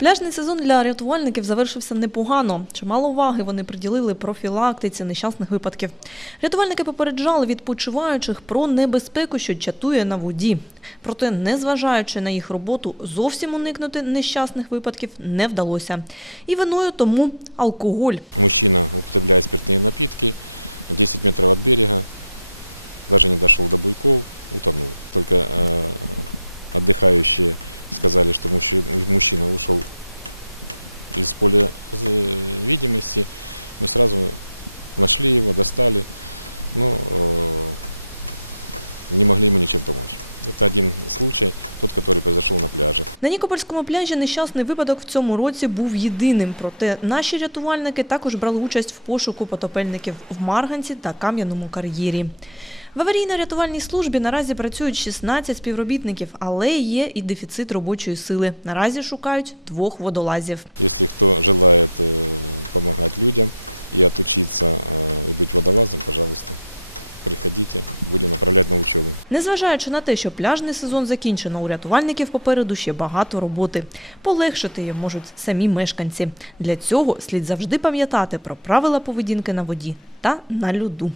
Пляжний сезон для рятувальників завершився непогано. Чимало уваги вони приділили профілактиці нещасних випадків. Рятувальники попереджали відпочиваючих про небезпеку, що чатує на воді. Проте, незважаючи на їх роботу, зовсім уникнути нещасних випадків не вдалося. І виною тому алкоголь. На Нікопольському пляжі нещасний випадок в цьому році був єдиним. Проте наші рятувальники також брали участь в пошуку потопельників в Марганці та Кам'яному кар'єрі. В аварійно-рятувальній службі наразі працюють 16 співробітників, але є і дефіцит робочої сили. Наразі шукають двох водолазів. Незважаючи на те, що пляжний сезон закінчено, у рятувальників попереду ще багато роботи. Полегшити їм можуть самі мешканці. Для цього слід завжди пам'ятати про правила поведінки на воді та на льоду.